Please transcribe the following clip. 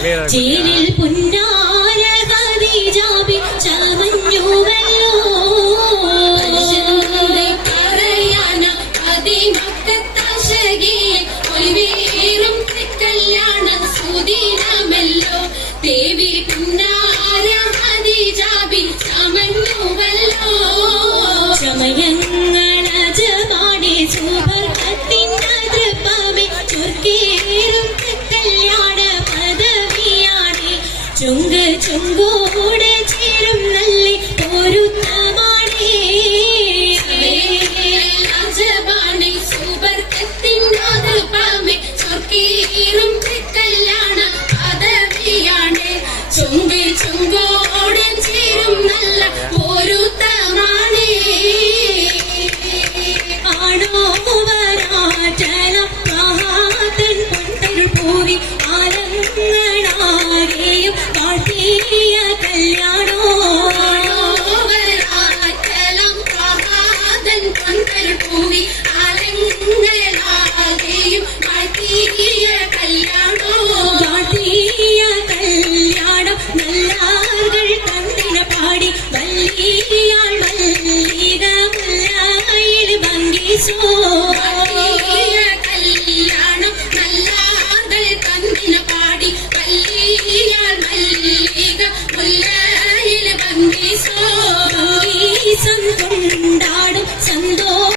ചേരിൽ പുന്നാര ഖദീജാബി ചമഞ്ഞുവല്ലോ പറയാന അതിമക്കത്താശകിയെ ഒലിവേറും കല്യാണ സുദിനമല്ലോ ദേവി പുന്നാര ഖദീജാബി ചമഞ്ഞുവല്ലോ ചമയങ്ങളജമാടി സുബർക്കത്തിനതൃപ്പമേ ചുർക്കേറും കല്യാണ പദവിയാണേ ചുങ്ക് ചുങ്കോടെ ചേരും നല്ല പൊരുത്തമാണേ അജബാണേ സുബർക്കത്തിനതൃപ്പമേ ചുർക്കേറും കല്യാണ പദവിയാണേ ചുങ്ക് ചുങ്കോടെ ചേരും നല്ല പൊരുത്തമാണേ ആണോവരാറ്റലം മഹാതൻ പൊൻതരുൾ പൂവി ആലങ്ങളാകെയും കാട്ടിയ കല്യാണ